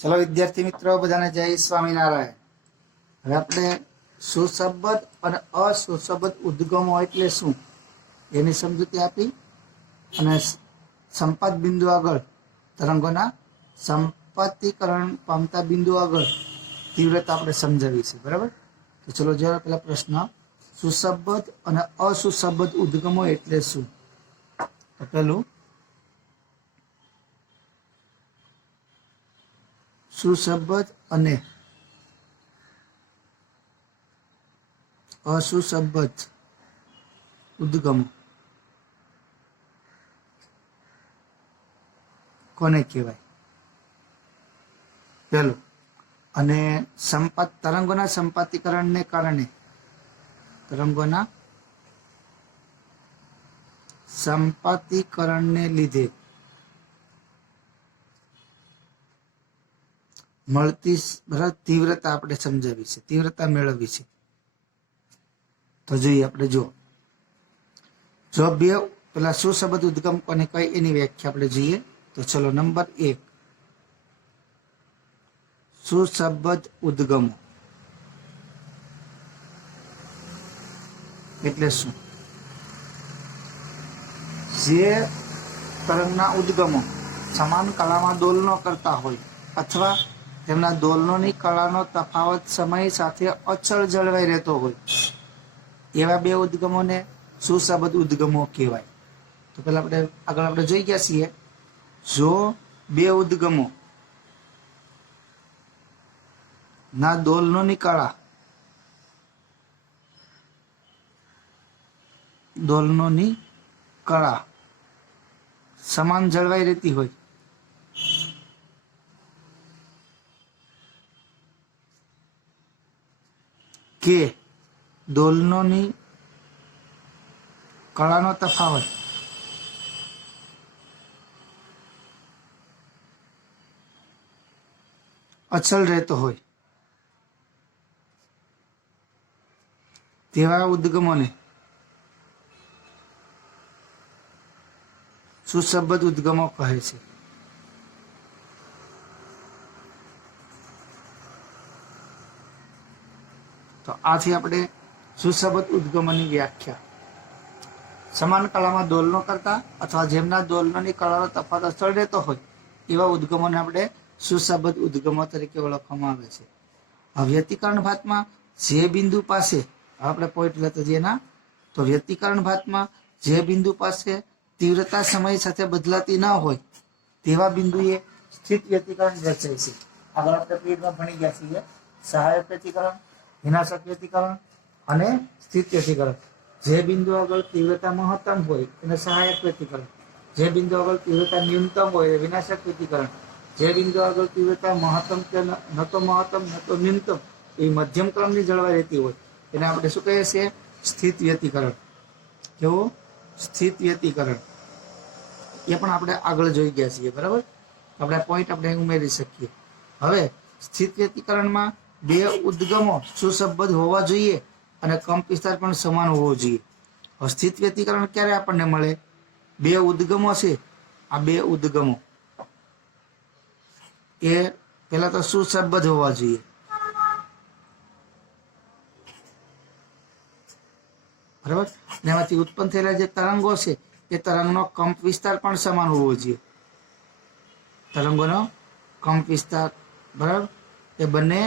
चलो विद्यार्थी मित्रों बधाने जय स्वामीनारायण। હવે આપણે સુશબ્દ અને અસુશબ્દ ઉદ્ગમો એટલે શું એની સમજૂતી આપી અને સંપાત બિંદુ આગળ તરંગોના સંપાતીકરણ પામતા બિંદુ આગળ તીવ્રતા આપણે સમજાવી છે, બરાબર। તો ચલો જરા પેલા પ્રશ્ન, સુશબ્દ અને અસુશબ્દ ઉદ્ગમો એટલે શું? તો પેલું, સુશબ્દ અને અસુશબ્દ ઉદ્ગમો કોને કહેવાય? પેલું, અને સંપાત તરંગોના સંપાતીકરણને કારણે તરંગોના સંપાતીકરણને લીધે મળતી તીવ્રતા આપણે સમજાવી છે, તીવ્રતા મેળવી છે। તો જોઈએ આપણે, જો બે પેલા સુશબ્દ ઉદ્ગમ કોને કઈ એની વ્યાખ્યા આપણે જોઈએ। તો ચલો નંબર 1, સુશબ્દ ઉદ્ગમો એટલે શું? જે તરંગના ઉદ્ગમો સમાન કળામાં દોલનો કરતા હોય અથવા તેમના દોલનોની કળાનો તફાવત સમય સાથે અચળ જળવાઈ રહેતો હોય એવા બે ઉદ્ગમોને સુશબ્દ ઉદ્ગમો કહેવાય। તો પેલા આગળ આપણે જોઈ ગયા છીએ, જો બે ઉદ્ગમો ના દોલનોની કળા સમાન જળવાઈ રહેતી હોય કે દોલનોની કળાનો તફાવત અચલ રહેતો હોય તેવા ઉદ્ગમોને સુશબ્દ ઉદ્ગમો કહે છે। તો આથી આપણે સુશબ્દ ઉદ્ગમોની વ્યાખ્યા, સમાન કળામાં દોલનો કરતા અથવા જેમના દોલનોની કળાનો તફાવત અચળ રહેતો હોય એવા ઉદ્ગમોને આપણે સુશબ્દ ઉદ્ગમો તરીકે ઓળખવામાં આવે છે। વ્યતિકરણ ભાતમાં જે બિંદુ પાસે આપણે પોઈન્ટ લેતા જઈએ ના, તો વ્યતિકરણ ભાતમાં જે બિંદુ પાસે તીવ્રતા સમય સાથે બદલાતી ન હોય તેવા બિંદુએ સ્થિત વ્યતિકરણ રચાય છે। આગળ આપણે પીરિયડમાં ભણી ગયા છીએ સહાયક વ્યતિકરણ, વિનાશક વ્યતિકરણ અને સ્થિત વ્યતિકરણ। જે બિંદુ આગળ તીવ્રતા મહત્તમ હોય એને સહાયક વ્યતિકરણ, જે બિંદુ આગળ તીવ્રતા ન્યૂનતમ હોય એ વિનાશક વ્યતિકરણ, જે બિંદુ આગળ તીવ્રતા મહત્તમ કે ન તો મહત્તમ ન તો ન્યૂનતમ એ મધ્યમ ક્રમની જળવાઈ રહેતી હોય એને આપણે શું કહીએ છીએ? સ્થિત વ્યતિકરણ। કેવું? સ્થિત વ્યતિકરણ। એ પણ આપણે આગળ જોઈ ગયા છીએ, બરાબર। આપણે પોઈન્ટ આપણે ઉમેરી શકીએ। હવે સ્થિત વ્યતિકરણમાં બે ઉદ્ગમો સુશબ્દ હોવા જોઈએ અને કંપ વિસ્તાર પણ સમાન હોવો જોઈએ। સ્થિત વ્યતિકરણ ક્યારે આપણને મળે? બે ઉદ્ગમો છે, આ બે ઉદ્ગમો એ પેલા તો સુશબ્દ હોવા જોઈએ, બરાબર। એમાંથી ઉત્પન્ન થયેલા જે તરંગો છે એ તરંગનો કંપ વિસ્તાર પણ સમાન હોવો જોઈએ, તરંગોનો કંપ વિસ્તાર, બરાબર, એ બંને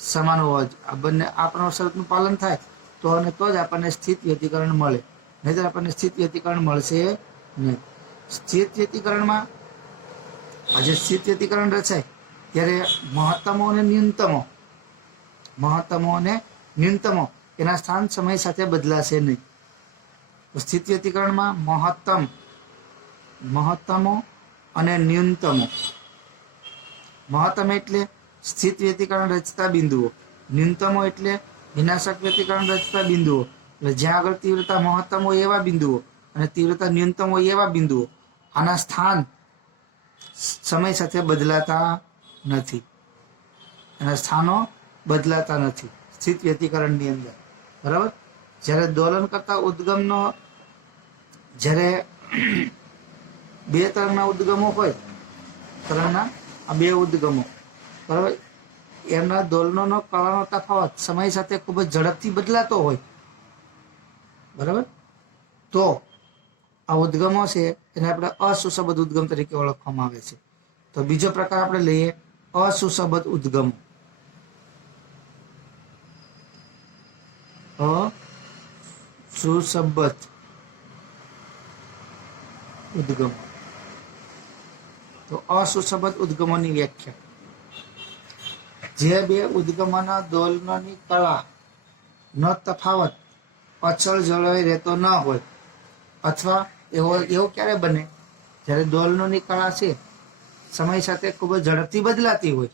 સમાન હોવા જોઈએ। આ બંને આ પ્રમાણ શરતનું પાલન થાય તો જ આપણને સ્થિત વ્યતિકરણ મળે, નહીંતર આપણને સ્થિત વ્યતિકરણ મળશે નહીં। સ્થિત વ્યતિકરણમાં આજે સ્થિત વ્યતિકરણ રચાય ત્યારે મહત્તમો અને ન્યૂનતમો એના સ્થાન સમય સાથે બદલાશે નહીં। સ્થિત વ્યતિકરણમાં મહત્તમો અને ન્યૂનતમો, મહત્તમ એટલે સ્થિત વ્યતિકરણ રચતા બિંદુઓ, ન્યૂનતમો એટલે વિનાશક વ્યતિકરણ રચતા બિંદુઓ। એટલે જ્યાં આગળ તીવ્રતા મહત્તમ હોય એવા બિંદુઓ અને તીવ્રતા ન્યૂનતમ હોય એવા બિંદુઓ, આના સ્થાન સમય સાથે બદલાતા નથી, એના સ્થાનો બદલાતા નથી સ્થિત વ્યતિકરણની અંદર, બરાબર। જ્યારે દોલન કરતા ઉદ્ગમનો, જ્યારે બે તરંગના ઉદ્ગમો હોય, તરંગના આ બે ઉદ્ગમો બરાબર, એમના દોલનોનો કળાનો તફાવત સમય સાથે ખૂબ જ ઝડપથી બદલાતો હોય, બરાબર, તો આ ઉદ્ગમો છે એને આપણે અસુસબદ્ધ ઉદ્ગમ તરીકે ઓળખવામાં આવે છે. તો બીજો પ્રકાર આપણે લઈએ અસુસબદ્ધ ઉદ્ગમો. અસુસબદ્ધ ઉદ્ગમો. તો અસુસબદ્ધ ઉદ્ગમોની વ્યાખ્યા: જે બે ઉદ્ગમોના દોલનોની કળા નો તફાવત અચળ જળવાઈ રહેતો ન હોય, અથવા એવું ક્યારે બને જ્યારે દોલનોની કળા છે સમય સાથે ખૂબ જ ઝડપથી બદલાતી હોય,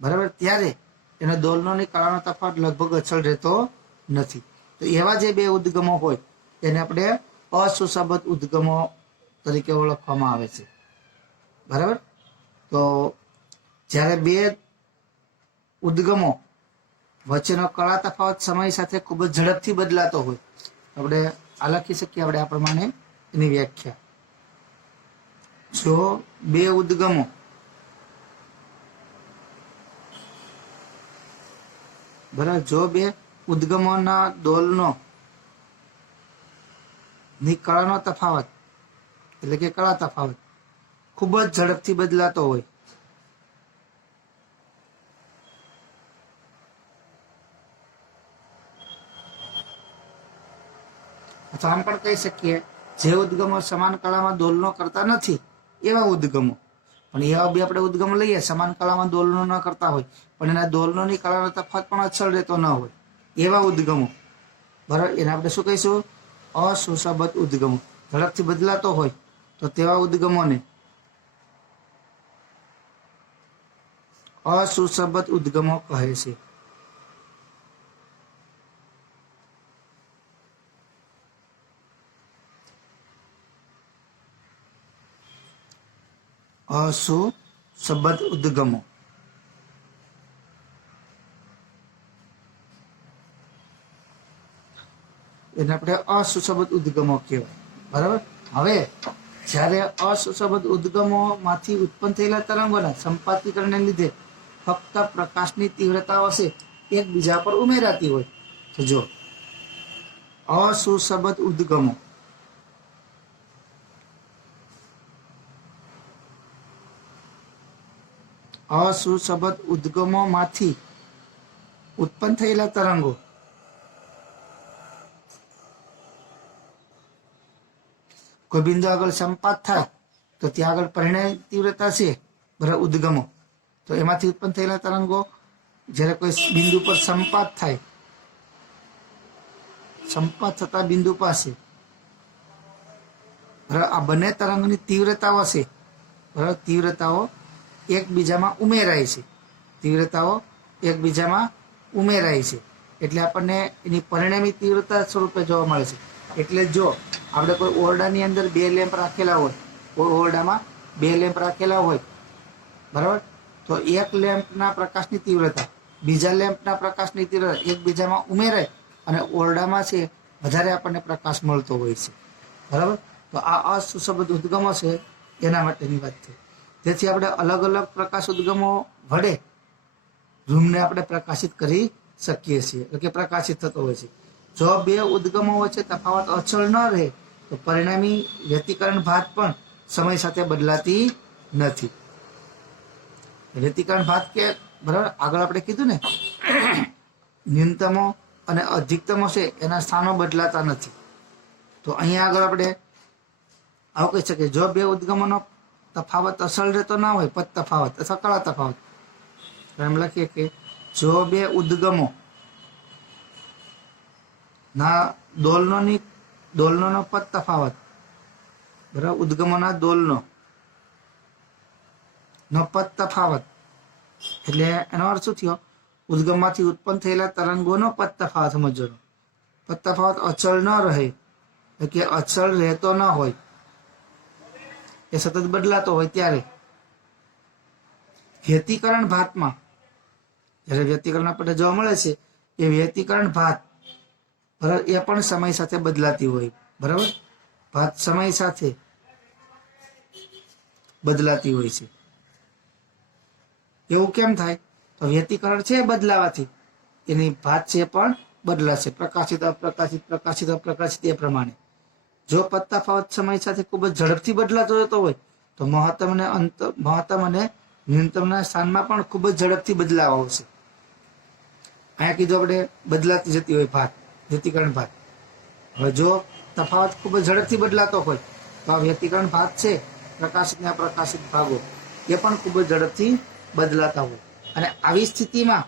બરાબર, ત્યારે એને દોલનોની કળાનો તફાવત લગભગ અચળ રહેતો નથી. તો એવા જે બે ઉદ્ગમો હોય તેને આપણે અસુસબદ્ધ ઉદ્ગમો તરીકે ઓળખવામાં આવે છે, બરાબર. તો જ્યારે બે ઉદ્ગમો વચ્ચેનો કળા તફાવત સમય સાથે ખૂબ જ ઝડપથી બદલાતો હોય, આપણે આ લખી શકીએ આપણે આ પ્રમાણે એની વ્યાખ્યા: જો બે ઉદ્ગમો બરાબર, જો બે ઉદ્ગમોના દોલનો ની કળાનો તફાવત એટલે કે કળા તફાવત ખૂબ જ ઝડપથી બદલાતો હોય, અથવા આમ પણ કહી શકીએ જે ઉદ્ગમો સમાન કળામાં દોલનો કરતા નથી એવા ઉદ્ગમો. પણ એવા બે આપણે ઉદ્ગમો લઈએ સમાન કળામાં દોલનો ન કરતા હોય પણ એના દોલનોની કળાનો તફાવત પણ અચળ રહેતો ન હોય, એવા ઉદ્ગમો, બરાબર, એને આપણે શું કહીશું? અસુસબદ્ધ ઉદ્ગમો. ઝડપથી બદલાતો હોય તો તેવા ઉદ્ગમોને અસુસબદ્ધ ઉદ્ગમો કહે છે. અસુસબદ્ધ ઉદ્ગમો. એને આપણે અસુસબદ્ધ ઉદ્ગમો કહેવાય, બરાબર. હવે જ્યારે અસુસબદ્ધ ઉદ્ગમોમાંથી ઉત્પન્ન થયેલા તરંગોના સંપાતીકરણને લીધે ફક્ત પ્રકાશની તીવ્રતાઓ છે એકબીજા પર ઉમેરાતી હોય, તો જો અસુસબદ્ધ ઉદ્ગમો અસુસબદ્ધ ઉદ્ગમોમાંથી ઉત્પન્ન થયેલા તરંગો કોઈ બિંદુ આગળ સંપાત થાય તો ત્યાં આગળ પરિણામી તીવ્રતા છે, બરાબર, ઉદ્ગમો. તો એમાંથી ઉત્પન્ન થયેલા તરંગો જ્યારે કોઈ બિંદુ પર સંપાત થાય, સંપાત થતા બિંદુ પાસે, બરાબર, આ બંને તરંગની તીવ્રતાઓ છે, બરાબર, તીવ્રતાઓ એકબીજામાં ઉમેરાય છે, તીવ્રતાઓ એકબીજામાં ઉમેરાય છે, એટલે આપણને એની પરિણામી તીવ્રતા સ્વરૂપે જોવા મળે છે. એટલે જો આપણે કોઈ ઓરડાની અંદર બે લેમ્પ રાખેલા હોય, કોઈ ઓરડામાં બે લેમ્પ રાખેલા હોય, બરાબર, તો એક લેમ્પના પ્રકાશની તીવ્રતા બીજા લેમ્પના પ્રકાશની તીવ્રતા એકબીજામાં ઉમેરાય અને ઓરડામાં છે વધારે આપણને પ્રકાશ મળતો હોય છે, બરાબર. તો આ અસુસબદ્ધ ઉદ્ગમો છે એના માટેની વાત છે. તેથી આપણે અલગ અલગ પ્રકાશ ઉદ્ગમો વડે રૂમને આપણે પ્રકાશિત કરી શકીએ છીએ, એટલે કે પ્રકાશિત થતો હોય છે. જો બે ઉદ્ગમો વચ્ચે તફાવત અચળ ન રહે તો પરિણામી વ્યતિકરણ ભાત પણ સમય સાથે બદલાતી નથી. વ્યતિકરણ ભાત કે, બરાબર, આગળ આપણે કીધું ને ન્યૂનતમો અને અધિકતમો છે એના સ્થાનો બદલાતા નથી. તો અહીંયા આગળ આપણે આવું કહી શકીએ, જો બે ઉદ્ગમોનો તફાવત અસલ રહેતો ના હોય, પદ તફાવત અથવા કળા તફાવત, એમ લખીએ કે જો બે ઉદ્ગમો ના દોલનોનો પદ તફાવત, બરાબર, ઉદ્ગમોના દોલનો પદ તફાવત એટલે એનો અર્થ શું થયો? ઉદ્ગમમાંથી ઉત્પન્ન થયેલા તરંગોનો પદ તફાવત સમજવાનો. પદ તફાવત અચળ ન રહે, એટલે કે અચળ રહેતો ન હોય, એ સતત બદલાતો હોય ત્યારે વ્યતિકરણ ભાતમાં, જ્યારે વ્યતિકરણ આપણને જોવા મળે છે એ વ્યતિકરણ ભાત, બરાબર, એ પણ સમય સાથે બદલાતી હોય, બરાબર, ભાત સમય સાથે બદલાતી હોય છે. એવું કેમ થાય? તો વ્યતિકરણ છે બદલાવાથી એની ભાત છે પણ બદલાશે, પ્રકાશિત અપ્રકાશિત પ્રકાશિત અપ્રકાશિત એ પ્રમાણે. જો તફાવત સમય સાથે ખૂબ જ ઝડપથી બદલાતો જતો હોય તો મહત્તમ અને ન્યૂનતમના સ્થાનમાં પણ ખૂબ જ ઝડપથી બદલાવ આવશે. અહીંયા કીધું આપણે બદલાતી જતી હોય ભાત, વ્યતિકરણ ભાત. હવે જો તફાવત ખૂબ જ ઝડપથી બદલાતો હોય તો આ વ્યતિકરણ ભાત છે, પ્રકાશિત અને અપ્રકાશિત ભાગો એ પણ ખૂબ જ ઝડપથી બદલાતા હોય. અને આવી સ્થિતિમાં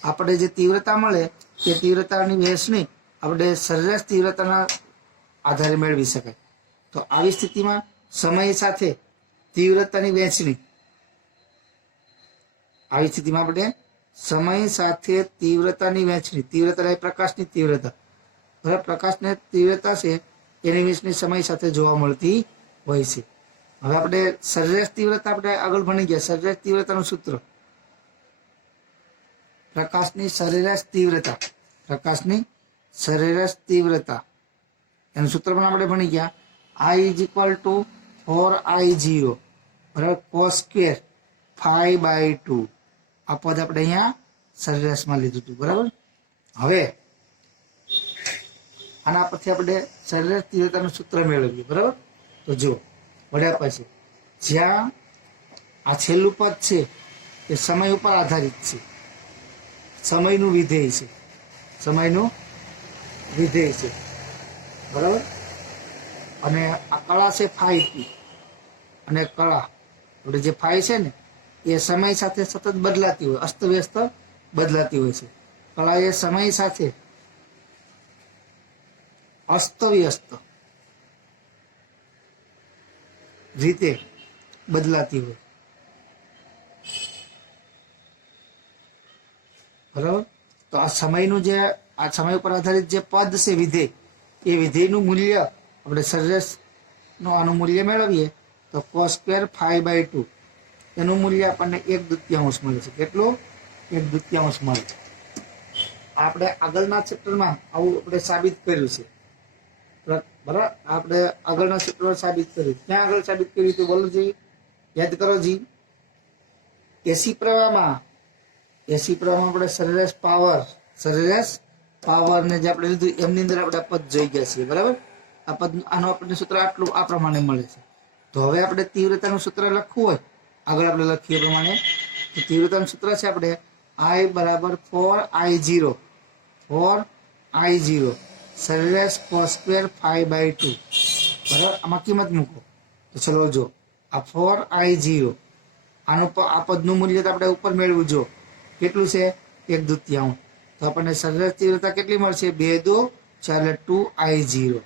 આપણે જે તીવ્રતા મળે તે તીવ્રતાની વહેંચણી આપણે સરેરાશ તીવ્રતાના આધારે મેળવી શકાય. તો આવી સ્થિતિમાં સમય સાથે તીવ્રતાની વહેંચણી, આવી સ્થિતિમાં આપણે સમય સાથે તીવ્રતાની વહેંચણી, તીવ્રતા એ પ્રકાશની તીવ્રતા, બરાબર, પ્રકાશની તીવ્રતા છે એની વહેંચણી સમય સાથે જોવા મળતી હોય છે. હવે આપણે સરેરાશ તીવ્રતા આપણે આગળ ભણી ગયા. સરેરાશ તીવ્રતાનું સૂત્ર, પ્રકાશની સરેરાશ તીવ્રતા, પ્રકાશની સરેરાશ તીવ્રતા એનું સૂત્ર પણ આપણે ભણી ગયા. I is equal to 4I0 બરાબર cos સ્ક્વેર 5/2. આ પદ આપણે અહીંયા સરેરાશમાં લીધું હતું, બરાબર. હવે આના પરથી આપણે સરેરાશ તીવ્રતાનું સૂત્ર મેળવીએ, બરાબર. તો જો વળ્યા પછી જ્યાં આ છેલ્લું પદ છે એ સમય ઉપર આધારિત છે, સમયનું વિધેય છે, સમયનું વિધેય છે, બરાબર. અને આ કળા છે φp, અને કળા આપણે જે φ છે ને એ સમય સાથે સતત બદલાતી હોય, અસ્તવ્યસ્ત બદલાતી હોય છે. કળા એ સમય સાથે અસ્તવ્યસ્ત રીતે બદલાતી હોય, બરાબર. તો આ સમયનું જે આ સમય ઉપર આધારિત જે પદ છે વિધેય, એ વિધેયનું મૂલ્ય આપણે સરેરાશનું આનું મૂલ્ય મેળવીએ તો cos સ્ક્વેર 5/2 એનું મૂલ્ય આપણને 1/2 મળે છે. કેટલું? 1/2 મળે. આપણે આગળના ચેપ્ટરમાં આવું આપણે સાબિત કર્યું છે, બરાબર. આપણે આગળના ચેપ્ટરમાં સાબિત કર્યું. ક્યાં આગળ સાબિત કર્યું તો બોલો જી, યાદ કરો જી. એસી પ્રવાહમાં આપણે સરેરાશ પાવર ને જે આપણે લીધું એમની અંદર આપણે પદ જોઈ ગયા છીએ, બરાબર. આ પદ આનું આપણને સૂત્ર આટલું આ પ્રમાણે મળે છે. તો હવે આપણે તીવ્રતાનું સૂત્ર લખવું હોય, આગળ આપણે લખીએ પ્રમાણે તો તીવ્રતાનું સૂત્ર છે આપણે I બરાબર 4I0 સરેરાશ cos સ્ક્વેર 5/2, બરાબર. આમાં કિંમત મૂકો તો ચલો જો આ 4I0 આનું આ પદનું મૂલ્ય તો આપણે ઉપર મેળવું. જો કેટલું છે? 1/2. તો આપણને સરેરાશ તીવ્રતા કેટલી મળશે? 2 4 2I0,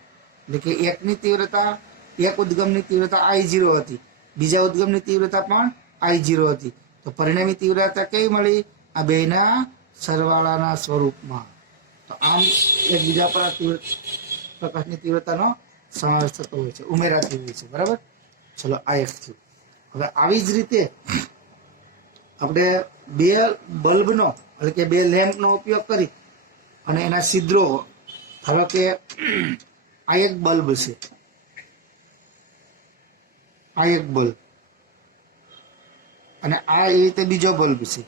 એટલે કે એકની તીવ્રતા, એક ઉદ્ગમની તીવ્રતા I0 હતી, બીજા ઉદ્ગમની તીવ્રતા પણ I0 હતી. તો પરિણામી તીવ્રતા કેવી મળી? આ બેના સરવાળાના સ્વરૂપમાં. તો આમ એકબીજા પર પ્રકાશની તીવ્રતાનો સમાવેશ થતો હોય છે, ઉમેરાતી હોય છે, બરાબર. ચલો આ એક થયું. હવે આવી જ રીતે આપણે બે બલ્બનો એટલે કે બે લેમ્પનો ઉપયોગ કરી અને એના છિદ્રો, ધારો કે આ એક બલ્બ છે, આ એક બલ્બ, અને આ એ રીતે બીજો બલ્બ છે,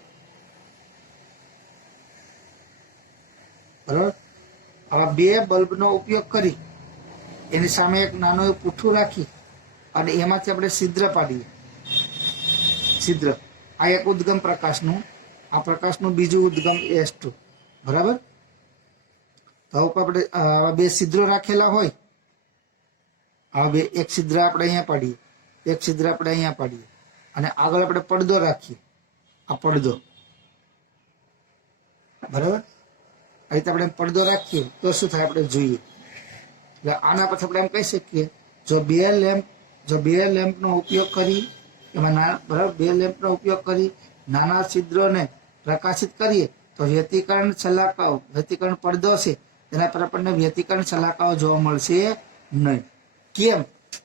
બરાબર. આવા બે બલ્બનો ઉપયોગ કરી એની સામે એક નાનું એવું પૂઠું રાખી અને એમાંથી આપણે છિદ્ર પાડીએ. છિદ્ર આ એક ઉદ્ગમ પ્રકાશનું, આ પ્રકાશનું બીજું ઉદ્ગમ S2, બરાબર. તો આપણે બે છિદ્રો રાખેલા હોય, આ બે, એક છિદ્ર આપણે અહીંયા પાડીએ, એક છિદ્ર આપણે અહીંયા પાડીએ, અને આગળ આપણે પડદો રાખીએ, આ પડદો, બરાબર. આ રીતે આપણે પડદો રાખીએ તો શું થાય આપણે જોઈએ. એટલે આના પછી આપણે એમ કહી શકીએ જો બે લેમ્પનો ઉપયોગ કરી એમાં બરાબર બે લેમ્પનો ઉપયોગ કરી નાના છિદ્રોને પ્રકાશિત કરીએ તો વ્યતિકરણ શલાકાઓ, વ્યતિકરણ પડદો છે તેના પર આપણને વ્યતિકરણ શલાકાઓ જોવા મળશે નહીં. કેમ?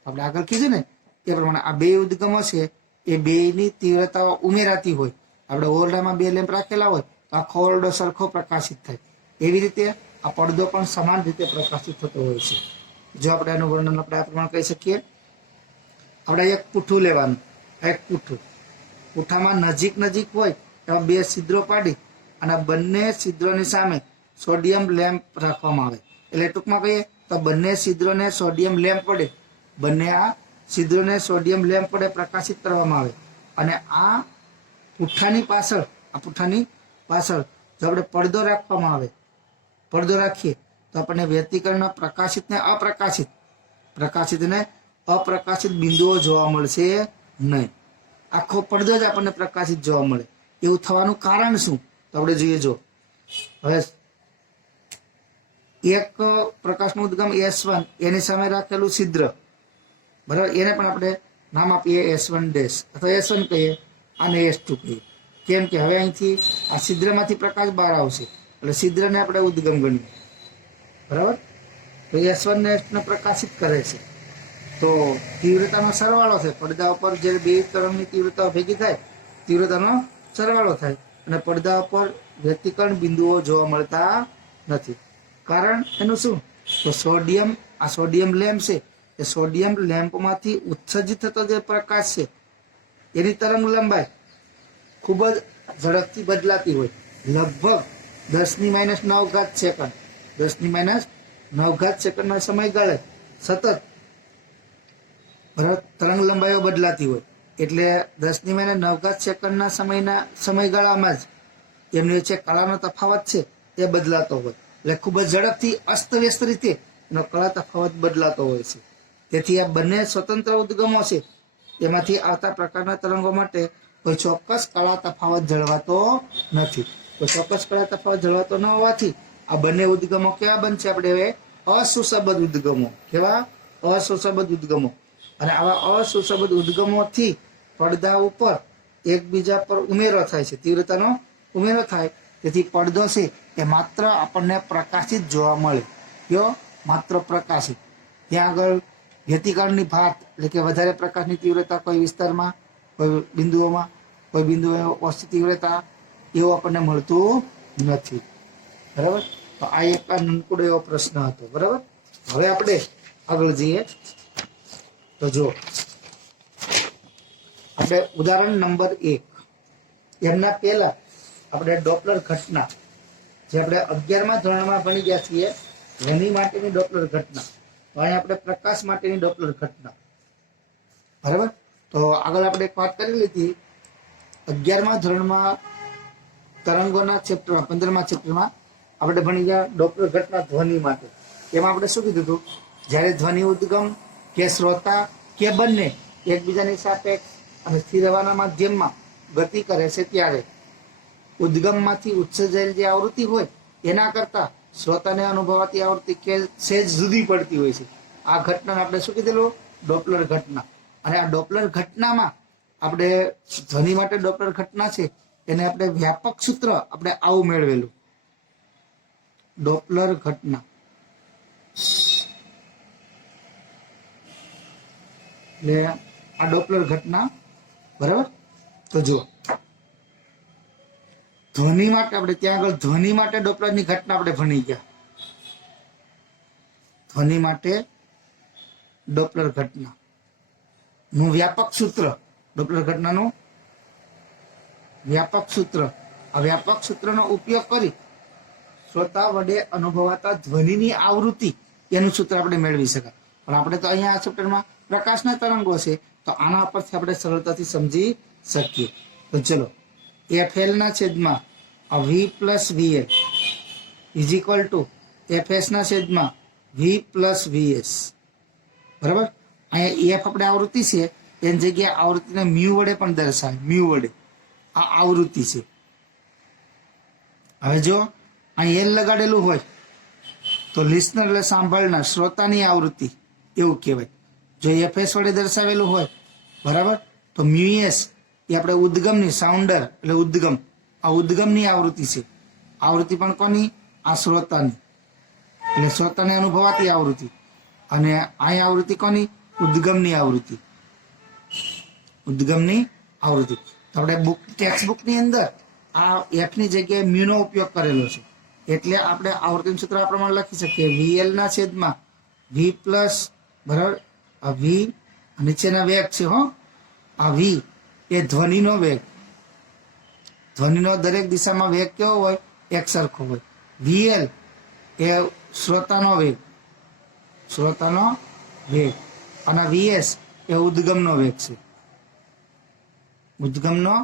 આપણે આગળ કીધું ને એ પ્રમાણે આ બે ઉદ્ગમો છે એ બેની તીવ્રતાઓ ઉમેરાતી હોય. આપણે ઓરડામાં બે લેમ્પ રાખેલા હોય તો આખો ઓરડો સરખો પ્રકાશિત થાય, એવી રીતે આ પડદો પણ સમાન રીતે પ્રકાશિત થતો હોય છે. જો આપણે આનું વર્ણન આપણે આ પ્રમાણે કહી શકીએ. આપણે એક પૂઠું લેવાનું, એક પૂઠું, પૂઠામાં નજીક નજીક હોય એવા બે છિદ્રો પાડી અને બંને છિદ્રોની સામે સોડિયમ લેમ્પ રાખવામાં આવે. એટલે ટૂંકમાં કહીએ તો બંને છિદ્રોને સોડિયમ લેમ્પ વડે બંને આ છિદ્રોને સોડિયમ લેમ્પ વડે પ્રકાશિત કરવામાં આવે. અને આ પૂઠાની પાછળ જો આપણે પડદો રાખવામાં આવે, પડદો રાખીએ તો આપણને વ્યતિકરણના પ્રકાશિત ને અપ્રકાશિત બિંદુઓ જોવા મળશે નહીં. આખો પડદો જ આપણને પ્રકાશિત જોવા મળે. એવું થવાનું કારણ શું તો આપણે જોઈએ. જો હવે એક પ્રકાશનું ઉદ્ગમ S1 એની સામે રાખેલું છિદ્ર, બરાબર, એને પણ આપણે નામ આપીએ S1 ડેશ અથવા S1 કહીએ, આને S2 કહીએ. કેમ કે હવે અહીંથી આ છિદ્રમાંથી પ્રકાશ બહાર આવશે એટલે છિદ્રને આપણે ઉદ્ગમ ગણીએ, બરાબર. તો S1 ને S2 પ્રકાશિત કરે છે. તો તીવ્રતાનો સરવાળો છે. પડદા ઉપર જે બે તરંગની તીવ્રતાઓ ભેગી થાય તીવ્રતાનો સરવાળો થાય અને પડદા ઉપર વ્યતિકરણ બિંદુઓ જોવા મળતા નથી. કારણ એનું શું? તો સોડિયમ લેમ્પ છે, એ સોડિયમ લેમ્પમાંથી ઉત્સર્જિત થતો જે પ્રકાશ છે એની તરંગ લંબાઈ ખૂબ જ ઝડપથી બદલાતી હોય. લગભગ 10⁻⁹ સેકન્ડ 10⁻⁹ સેકન્ડના સમયગાળે સતત, બરાબર, તરંગ લંબાઈઓ બદલાતી હોય. એટલે 10⁻⁹ સેકન્ડના સમયગાળામાં જ એમની વચ્ચે કળાનો તફાવત છે એ બદલાતો હોય. એટલે ખૂબ જ ઝડપથી અસ્તવ્યસ્ત રીતે એનો કળા તફાવત બદલાતો હોય છે. તેથી આ બંને સ્વતંત્ર ઉદ્ગમો છે, એમાંથી આવતા પ્રકારના તરંગો માટે કોઈ ચોક્કસ કળા તફાવત જળવાતો નથી. તો ચોક્કસ કળા તફાવત જળવાતો ન હોવાથી આ બંને ઉદ્ગમો કેવા બનશે? આપણે હવે અસુસબદ્ધ ઉદ્ગમો. કેવા? અસુસબદ્ધ ઉદ્ગમો. અને આવા અસુસબદ્ધ ઉદ્ગમોથી પડદા ઉપર એકબીજા પર ઉમેરો થાય છે, તીવ્રતાનો ઉમેરો થાય. તેથી પડદો છે એ માત્ર આપણને પ્રકાશિત જોવા મળે. કયો? માત્ર પ્રકાશિત. ત્યાં આગળ વ્યતિકરણની ભાત એટલે કે વધારે પ્રકાશની તીવ્રતા કોઈ વિસ્તારમાં, કોઈ બિંદુઓ ઓછી તીવ્રતા એવું આપણને મળતું નથી, બરાબર. તો આ એક નાનકડો એવો પ્રશ્ન હતો, બરાબર. હવે આપણે આગળ જઈએ. તો જો આપણે ઉદાહરણ નંબર 1 એમના પહેલા આપણે ડોપલર ઘટના, જે આપણે 11મા ધોરણમાં ભણી ગયા છીએ, ધ્વનિ માટેની ડોપલર ઘટના. તો અહીં આપણે પ્રકાશ માટેની ડોપલર ઘટના, બરાબર. તો આગળ આપણે એક વાત કરી લીધી 11મા ધોરણમાં તરંગોના ચેપ્ટરમાં, 15મા ચેપ્ટરમાં આપણે ભણી ગયા ડોપલર ઘટના ધ્વનિ માટે. એમાં આપણે શું કીધું હતું? જ્યારે ધ્વનિ ઉદ્ગમ કે શ્રોતા કે બંને એકબીજાની સાપેક્ષ અને સ્થિર હવાના માધ્યમમાં ગતિ કરે છે ત્યારે ઉદ્ગમમાંથી ઉત્સર્જાયેલ જે આવૃત્તિ હોય એના કરતા શ્રોતાને અનુભવાતી આવૃત્તિ કે સહેજ જુદી પડતી હોય છે. આ ઘટનાને આપણે શું કીધેલું? ડોપલર ઘટના. અને આ ડોપલર ઘટનામાં આપણે ધ્વનિ માટે ડોપલર ઘટના છે એને આપણે વ્યાપક સૂત્ર આપણે આવું મેળવેલું. ડોપલર ઘટના એટલે આ ડોપલર ઘટના, બરાબર. તો જુઓ, ધ્વનિ માટે આપણે ત્યાં આગળ ધ્વનિ માટે ડોપલરની ઘટના આપણે ભણી ગયા. ધ્વનિ માટે ડોપલર ઘટના નું વ્યાપક સૂત્ર, ડોપલર ઘટનાનું વ્યાપક સૂત્ર. આ વ્યાપક સૂત્રનો ઉપયોગ કરી શ્રોતા વડે અનુભવાતા ધ્વનિની આવૃત્તિ એનું સૂત્ર આપણે મેળવી શકાય. પણ આપણે તો અહીંયા આ ચેપ્ટરમાં પ્રકાશના તરંગો છે, તો આના પરથી આપણે સરળતાથી સમજી શકીએ. તો ચલો, FL ના છેદમાં V plus VL is equal to FS ના છેદમાં V પ્લસ VS, બરાબર. અહીંયા F આપણે આવૃત્તિ છે એની જગ્યાએ આવૃત્તિને મ્યુ વડે પણ દર્શાવે. મ્યુ વડે આ આવૃત્તિ છે. હવે જો અહીં L લગાડેલું હોય તો લિસનર એટલે સાંભળનાર, શ્રોતાની આવૃત્તિ એવું કહેવાય. જો FS વડે દર્શાવેલું હોય, બરાબર, તો મ્યુએસ એ આપણે ઉદ્ગમની, સાઉન્ડર એટલે ઉદ્ગમ, આ ઉદ્ગમની આવૃત્તિ છે. આવૃત્તિ પણ કોની? આ શ્રોતાની, એટલે શ્રોતાને અનુભવાતી આવૃત્તિ. અને આ આવૃત્તિ કોની? ઉદ્ગમની આવૃત્તિ. ઉદ્ગમની આવૃત્તિ. તો આપણે ટેક્સ્ટ બુકની અંદર આ એફની જગ્યાએ મ્યુનો ઉપયોગ કરેલો છે. એટલે આપણે આવૃત્તિનું સૂત્ર આ પ્રમાણે લખી શકીએ. VL ના છેદમાં V પ્લસ, બરાબર, આ V નીચેના વેગ છે, હો, આ V એ ધ્વનિનો વેગ. ધ્વનિનો દરેક દિશામાં વેગ કેવો હોય? એક સરખો હોય. VL એ શ્રોતાનો વેગ, શ્રોતાનો વેગ. અને VS એ ઉદ્ગમનો વેગ છે, ઉદ્ગમનો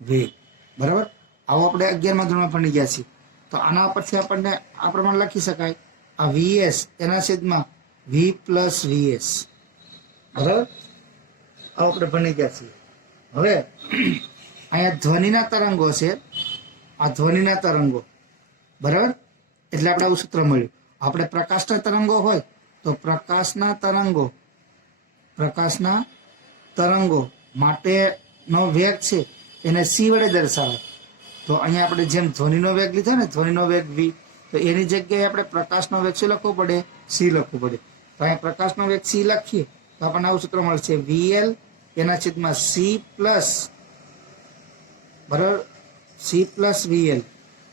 વેગ. બરાબર. આવો આપણે 11મા ધોરણમાં ભણી ગયા છીએ. તો આના પરથી આપણને આ પ્રમાણે લખી શકાય, આ VS એના છેદમાં V પ્લસ VS. બરાબર. આવો આપણે ભણી ગયા છીએ. હવે અહીંયા ધ્વનિના તરંગો છે, આ ધ્વનિના તરંગો. બરાબર. એટલે આપણે આવું સૂત્ર મળ્યું. આપણે પ્રકાશના તરંગો હોય તો પ્રકાશના તરંગો માટેનો વેગ છે એને C વડે દર્શાવે. તો અહીંયા આપણે જેમ ધ્વનિનો વેગ લીધો ને, ધ્વનિનો વેગ V, તો એની જગ્યાએ આપણે પ્રકાશનો વેગ શું લખવો પડે? C લખવું પડે. તો અહીંયા પ્રકાશનો વેગ C લખીએ તો આપણને આવું સૂત્ર મળશે, VL એના છેદમાં C પ્લસ, બરાબર, C પ્લસ VL.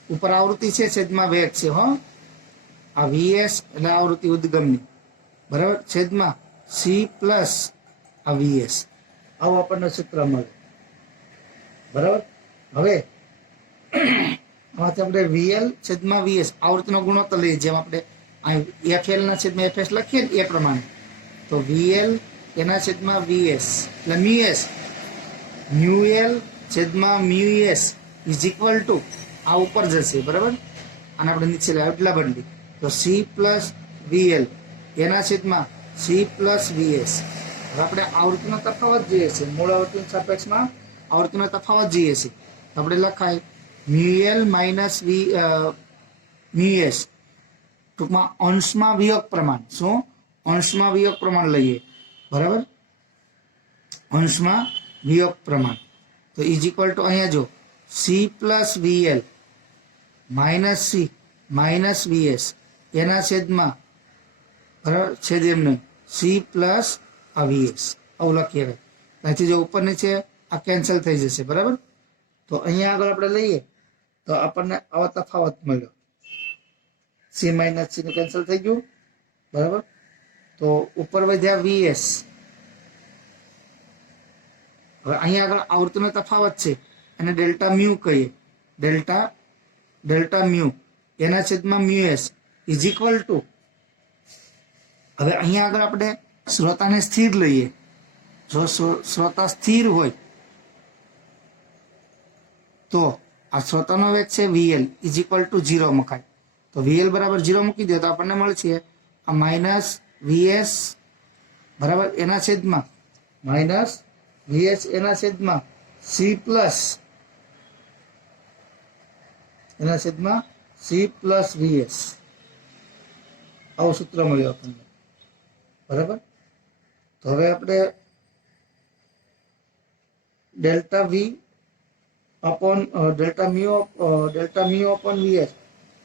ઉપર આવૃત્તિ છે, છેદમાં વેગ છે. હો, આ VS એટલે આવૃત્તિ ઉદ્ગમની, બરાબર, છેદમાં C પ્લસ આ VS. આવું આપણને સૂત્ર મળે. બરાબર. હવે આમાંથી આપણે VL છેદમાં VS આવૃત્તિનો ગુણોત્તર લઈએ, જેમ આપણે FL ના છેદમાં FS લખીએ ને એ પ્રમાણે. તો VL એના છેદમાં VS એટલે મ્યુએસ, મ્યુએલ છેદમાં મ્યુએસ ઇઝ ઇક્વલ ટુ આ ઉપર જશે. બરાબર. અને આપણે નીચે લાવ્યા એટલા બદલી, તો C પ્લસ VL એના છેદમાં C પ્લસ VS. હવે આપણે આવૃત્તિનો તફાવત જોઈએ છે, મૂળ આવૃત્તિના સાપેક્ષમાં આવૃત્તિનો તફાવત જોઈએ છે. આપણે લખાય મ્યુએલ માઇનસ મ્યુએસ, ટૂંકમાં અંશમાં વિયોગ પ્રમાણ. શું? અંશમાં વિયોગ પ્રમાણ લઈએ. બરાબર. અંશમાં વિયોગ પ્રમાણ. તો ઇઝ ઇક્વલ ટુ અહીંયા જો C plus VL minus C minus VS એના છેદમાં, બરાબર, છેદ એમને C પ્લસ આ VS. આવું લખીએ. ત્યાંથી જો ઉપર નીચે આ કેન્સલ થઈ જશે. બરાબર. તો અહીંયા આગળ આપણે લઈએ તો આપણને આવો તફાવત મળ્યો. C માઇનસ C નું કેન્સલ થઈ ગયું. બરાબર. તો ઉપર વધ્યા VS. હવે અહીંયા આગળ આવૃત્તિનો તફાવત છે અને ડેલ્ટા મ્યુ કહીએ. ડેલ્ટા મ્યુ એના છેદમાં મ્યુએસ ઇઝ ઇક્વલ ટુ, હવે અહીંયા આગળ આપણે શ્રોતાને સ્થિર લઈએ. જો શ્રોતા સ્થિર હોય તો આ શ્રોતાનો વેગ છે VL ઇઝ ઇક્વલ ટુ 0 મુકાય. તો VL બરાબર 0 મૂકી દે તો આપણને મળશે આ માઇનસ VS, બરાબર, એના છેદમાં માઇનસ VS એના છેદમાં C પ્લસ એના છેદમાં C પ્લસ VS. આવું સૂત્ર મળ્યું આપણને. બરાબર. તો હવે આપણે delta V upon delta mu upon VS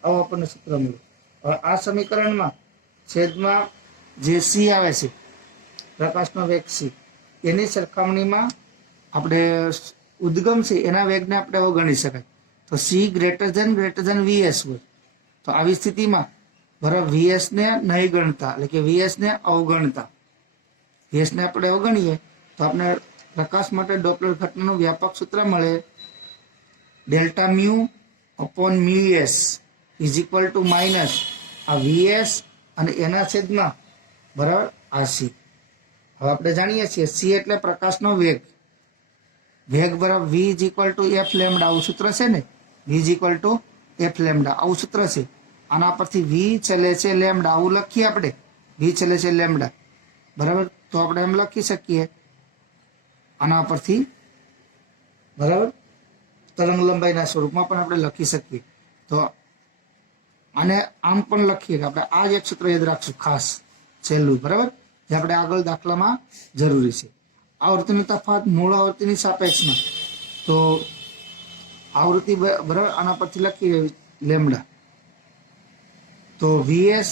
આવું આપણને સૂત્ર મળ્યું. હવે આ સમીકરણમાં છેદમાં જે C આવે છે, પ્રકાશનો વેગ C, એની સરખામણીમાં આપણે ઉદ્ગમ છે એના વેગને આપણે અવગણી શકાય. તો C ગ્રેટર ધેન VS હોય તો આવી સ્થિતિમાં, બરાબર, VS ને નહીં ગણતા, એટલે કે VS ને અવગણતા, VS ને આપણે અવગણીએ તો આપણે પ્રકાશ માટે ડોપલર ઘટનાનું વ્યાપક સૂત્ર મળે, delta mu upon mu s is equal to minus આ VS અને એના છેદમાં, બરાબર, આ C. હવે આપણે જાણીએ છીએ C એટલે પ્રકાશનો વેગ. વેગ બરાબર V is equal to F lambda, આવું સૂત્ર છે ને, V is equal to F lambda, આવું સૂત્ર છે. આના પરથી V છેલ્લે છે લેમ્ડા, આવું લખીએ આપણે, V છેલ્લે છે લેમ્ડા. બરાબર. તો આપણે એમ લખી શકીએ આના પરથી, બરાબર, તરંગ લંબાઈના સ્વરૂપમાં પણ આપણે લખી શકીએ. તો આને આમ પણ લખીએ કે આપણે આ જ એક સૂત્ર યાદ રાખશું ખાસ છેલ્લું. બરાબર. જે આપણે આગળ દાખલામાં જરૂરી છે. આવૃત્તિનો તફાવત મૂળ આવૃત્તિની સાપેક્ષમાં, તો આવૃત્તિ, બરાબર, આના પરથી લખીએ લેમ્ડા. તો VS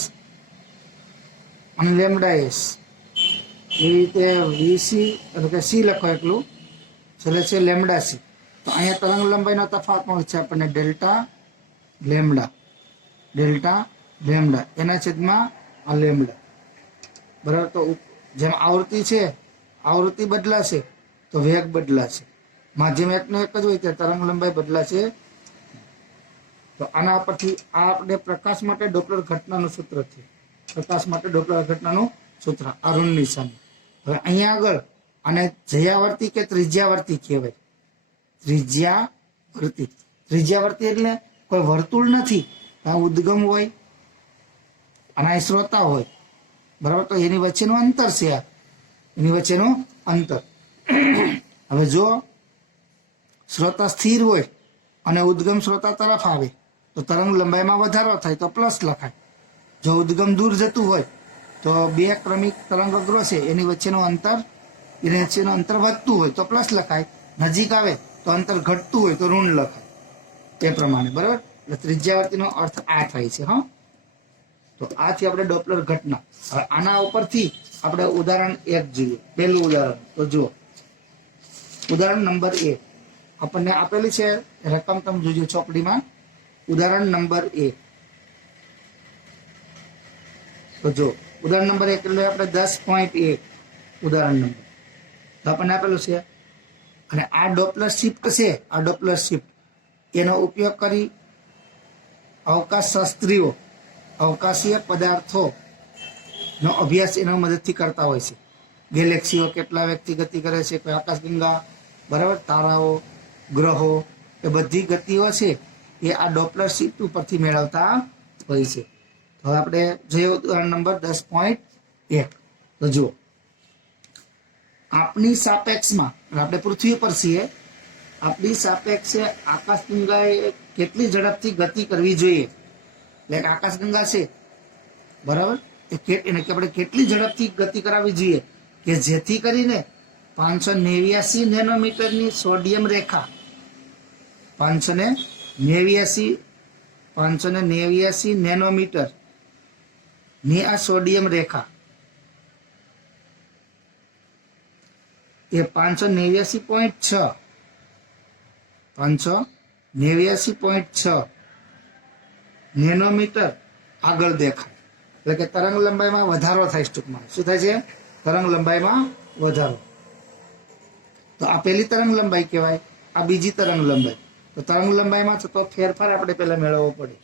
અને લેમ્ડા S એ રીતે VC એટલે કે C લખો એકલું, છેલ્લે છે લેમ્ડા C. તો અહીંયા તરંગ લંબાઈનો તફાવત મળે છે આપણને ડેલ્ટા લેમ્ડા એના છેદમાં આ લેમ્ડા. બરાબર. તો જેમ આવૃત્તિ છે, આવૃત્તિ બદલાશે તો વેગ બદલાશે. માધ્યમ એકનો એક જ હોય ત્યારે તરંગ લંબાઈ બદલાશે. તો આના પરથી આ આપણે પ્રકાશ માટે ડોપલર ઘટનાનું સૂત્ર છે. પ્રકાશ માટે ડોપલર ઘટનાનું સૂત્ર આ ઋણની સામે. હવે અહીંયા આગળ આને જયાવર્તી કે ત્રિજ્યાવર્તી કહેવાય. ત્રિજ્યાવર્તી. ત્રિજ્યાવર્તી એટલે કોઈ વર્તુળ નથી, આ ઉદ્ગમ હોય અને આ શ્રોતા હોય, બરાબર. તો એની વચ્ચેનું અંતર છે, આ એની વચ્ચેનું અંતર. હવે જો શ્રોતા સ્થિર હોય અને ઉદ્ગમ શ્રોતા તરફ આવે તો તરંગ લંબાઈમાં વધારો થાય તો પ્લસ લખાય. જો ઉદ્ગમ દૂર જતું હોય તો બે ક્રમિક તરંગ અગ્રો છે એની વચ્ચેનું અંતર વધતું હોય તો પ્લસ લખાય, નજીક આવે તો અંતર ઘટતું હોય તો ઋણ લખાય. તે પ્રમાણે, બરાબર. એટલે ત્રિજ્યાવર્તીનો અર્થ આ થાય છે. હા, તો આથી આપણે ડોપલર ઘટના. હવે આના ઉપરથી આપણે ઉદાહરણ 1 જોઈએ. પહેલું ઉદાહરણ તો જુઓ, ઉદાહરણ નંબર 1 આપણને આપેલી છે રકમ, તમે જોજો ચોપડીમાં. ઉદાહરણ નંબર 1 તો જો ઉદાહરણ નંબર 1 એટલે આપણે 10.1 ઉદાહરણ નંબર તો આપણને આપેલું છે. અને આ ડોપલર શિફ્ટ છે, આ ડોપલર શિફ્ટ એનો ઉપયોગ કરી અવકાશ શાસ્ત્રીઓ અવકાશીય પદાર્થો નો અભ્યાસ એના મદદથી કરતા હોય છે. ગેલેક્સીઓ કેટલા વેગથી ગતિ કરે છે, કોઈ આકાશગંગા, બરાબર, તારાઓ, ગ્રહો, એ બધી ગતિઓ છે એ આ ડોપલર શિફ્ટ ઉપરથી મેળવતા હોય છે. હવે આપણે જોઈએ ઉદાહરણ નંબર 10.1 તો જુઓ, આપની સાપેક્ષમાં આપણે પૃથ્વી પર છીએ, આપણી સાપેક્ષે આકાશગંગાએ કેટલી ઝડપથી ગતિ કરવી જોઈએ. એટલે આકાશગંગા છે, બરાબર, એને આપણે કેટલી ઝડપથી ગતિ કરાવવી જોઈએ કે જેથી કરીને 589 નેનોમીટરની સોડિયમ રેખા 589 નેનોમીટર ની આ સોડિયમ રેખા એ 589.6 નેનોમીટર આગળ દેખાય. એટલે કે તરંગ લંબાઈમાં વધારો થાય. ટૂંકમાં શું થાય છે? તરંગ લંબાઈમાં વધારો. તો આ પહેલી તરંગ લંબાઈ કહેવાય, આ બીજી તરંગ લંબાઈ. તો તરંગ લંબાઈમાં થતો ફેરફાર આપણે પહેલા મેળવવો પડે,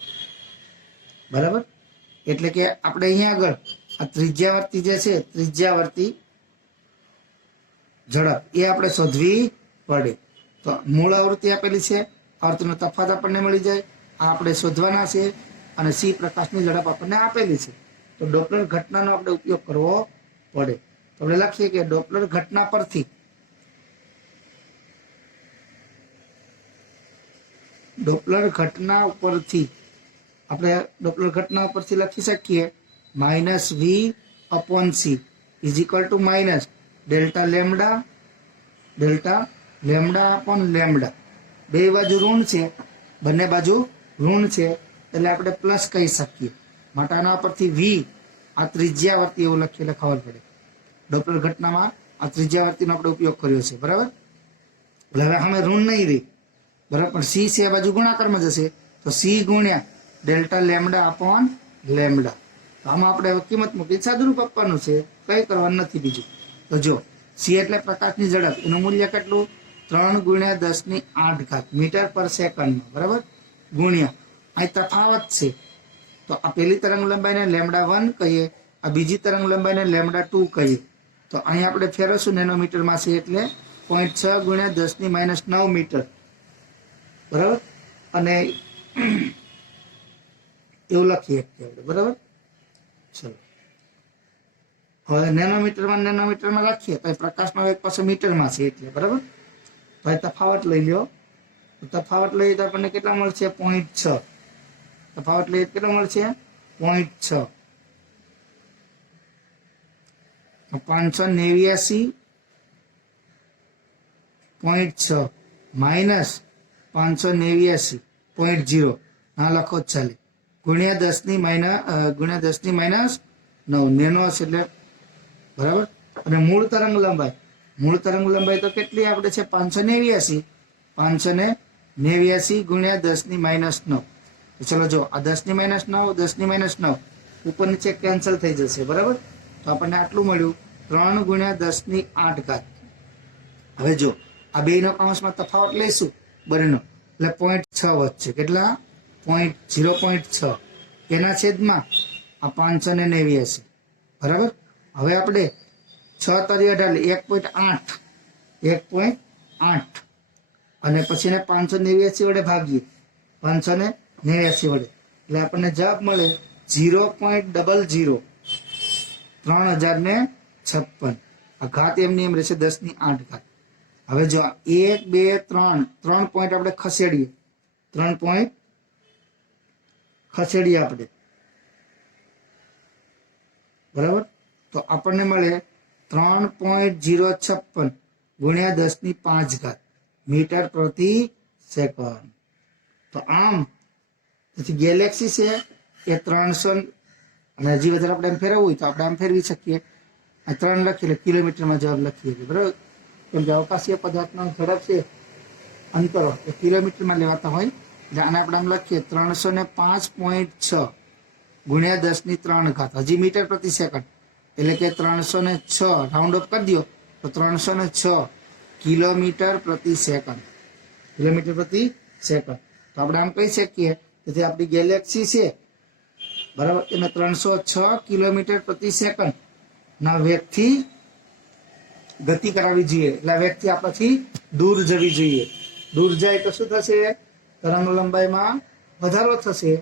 બરાબર. એટલે કે આપણે અહીંયા આગળ આ ત્રિજ્યાવર્તી જે છે, ત્રિજ્યાવર્તી ઝડપ એ આપણે શોધવી પડે. તો મૂળ આવૃત્તિ આપેલી છે, આવૃત્તિનો તફાવત આપણને મળી જાય, આ આપણે શોધવાના છે. અને સી પ્રકાશની ઝડપ આપણને આપેલી છે. તો ડોપલર ઘટનાનો આપણે ઉપયોગ કરવો પડે. તો આપણે લખીએ કે ડોપલર ઘટના પરથી લખી શકીએ -v/c = minus delta lambda upon lambda. બે બાજુ ઋણ છે, બંને બાજુ ઋણ છે એટલે આપણે પ્લસ કહી શકીએ. માટે આના પરથી v આ ત્રિજ્યાવર્તી એવું લખીએ એટલે ખબર પડે. ડોપલર ઘટનામાં આ ત્રિજ્યાવર્તીનો આપણે ઉપયોગ કર્યો છે, બરાબર. એટલે હવે અમે ઋણ નહીં રહી, બરાબર, પણ સી છે એ બાજુ ગુણાકારમાં જશે તો સી ગુણ્યા ડેલ્ટા લેમ્ડા અપોન લેમ્ડા. આમાં આપણે કિંમત મૂકી સાદુરૂપ આપવાનું છે, કંઈ કરવાનું નથી બીજું. તો જો સી એટલે પ્રકાશની ઝડપ, એનું મૂલ્ય કેટલું? 3 × 10⁸ મીટર પર સેકન્ડમાં, બરાબર, ગુણ્યા અહીં તફાવત છે. તો આ પહેલી તરંગ લંબાઈને λ1 કહીએ, આ બીજી તરંગ લંબાઈને λ2 કહીએ. તો અહીં આપણે ફેરવશું નેનોમીટરમાં છે એટલે 0.6 × 10⁻9 મીટર, બરાબર. અને એવું લખીએ આપણે, બરાબર. ચલો હવે નેનોમીટરમાં રાખીએ તો પ્રકાશનો વેગ પાસે મીટરમાં છે એટલે, બરાબર. તો તફાવત લઈ લ્યો. તફાવત લઈએ તો આપણને કેટલા મળશે? 0.6. તફાવત લઈએ કેટલો મળશે? 0.6. 589.6 માઇનસ 589.0 ના લખો ચાલે, ગુણ્યા 10⁻9 નેનો હશે એટલે, બરાબર. અને મૂળ તરંગ લંબાઈ તો કેટલી આપણે છે? 589 ગુણ્યા 10⁻9. ચલો જો આ 10⁻9 ઉપર નીચે કેન્સલ થઈ જશે, બરાબર. તો આપણને આટલું મળ્યું 3 × 10⁸. હવે જો આ બેનો કૌંસમાં તફાવત લઈશું બંનેનો એટલે 0.6 વધશે. કેટલા? 0.6 એના છેદમાં આ 589. બરાબર. હવે આપણે 6 તરી 18 1.8 અને પછી એને 589 વડે ભાગીએ 589 વડે એટલે આપણને જવાબ મળે 0.00 3056. આ ઘાત એમની એમ રહેશે 10⁸ ઘાત. હવે જો 1 2 3 3 પોઈન્ટ આપણે ખસેડીએ 3 પોઈન્ટ ખસેડીએ આપણે. બરાબર. તો આપણને મળે 3.056 ગુણ્યા 10⁵ ઘાત મીટર પ્રતિ સેકન્ડ. તો આમ ગેલેક્સી છે એ 300 અને હજી વધારે આપણે એમ ફેરવવું હોય તો આપણે આમ ફેરવી શકીએ. આ 3 લખીએ એટલે કિલોમીટરમાં જવાબ લખીએ છીએ. બરાબર. કેમ કે અવકાશીય પદાર્થનો ઝડપ છે અંતરો એ કિલોમીટરમાં લેવાતા હોય એટલે આને આપણે આમ લખીએ 305.6 ગુણ્યા 10⁵ ઘાત. હજી મીટર પ્રતિ સેકન્ડ એટલે કે 306 રાઉન્ડ અપ કરી દો તો 306 કિલોમીટર પ્રતિ સેકન્ડ. કિલોમીટર પ્રતિ સેકન્ડ. તો આપણે આમ કહી શકીએ કે આપણી ગેલેક્સી છે બરાબર એને 306 કિલોમીટર પ્રતિ સેકન્ડ ના વેગથી ગતિ કરાવવી જોઈએ. એટલે આ વેગથી આપણાથી દૂર જવી જોઈએ. દૂર જાય તો શું થશે? તરંગ લંબાઈમાં વધારો થશે.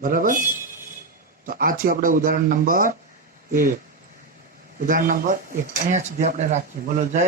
બરાબર. તો આ થયું આપણે ઉદાહરણ નંબર 1. ઉદાહરણ નંબર 1 અહીંયા સુધી આપણે રાખીએ. બોલો જય